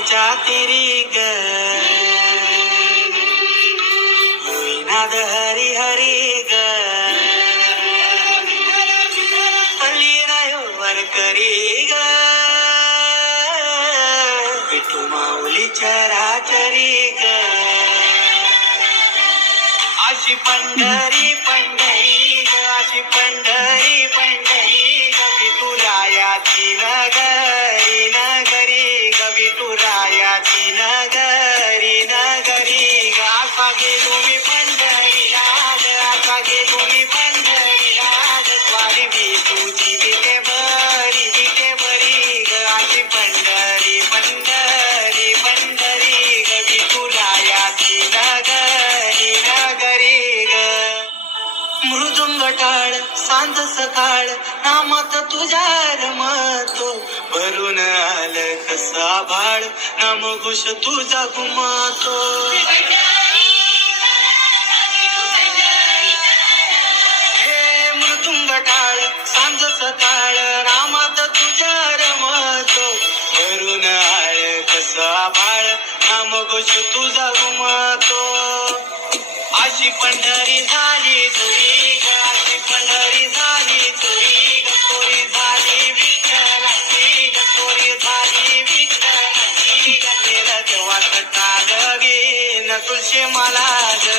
विठ्ठलाच्या तेरी ग नाद हरी हरी ग पल्ली रायो वर करी ग विठू माऊली चराचरी ग अशी पंढरी पंढरी ग अशी पंढरी पंढरी ग विठुरायाची नगरी नगरी ग विठुरायाची नगरी नगरी ग आसा गेलो मी पंढरीला ग आसा गेलो मी पंढरीला ग स्वारी विठूची विटे बरी ग अशी पंढरी पंढरी पंढरी ग विठुरायाची नगरी नगरी ग मृदुंग टाळ सांज सकाळ नामात तुझ्या रमतो भरून आलं कसा भाळ नाम घुश तुझा घुमतो हे मृदुंग टाळ सांज सकाळ नामात तुझ्या रमतो भरून आलं कसा भाळ नाम घुश तुझा घुमतो अशी पंढरी झाली चोरी ग अशी पंढरी झाली चोरी ग चोरी झाली विठ्ठलाची ग चोरी झाली विठ्ठलाची ग नेलं तेव्हा कटा ग न तुळशी मला ग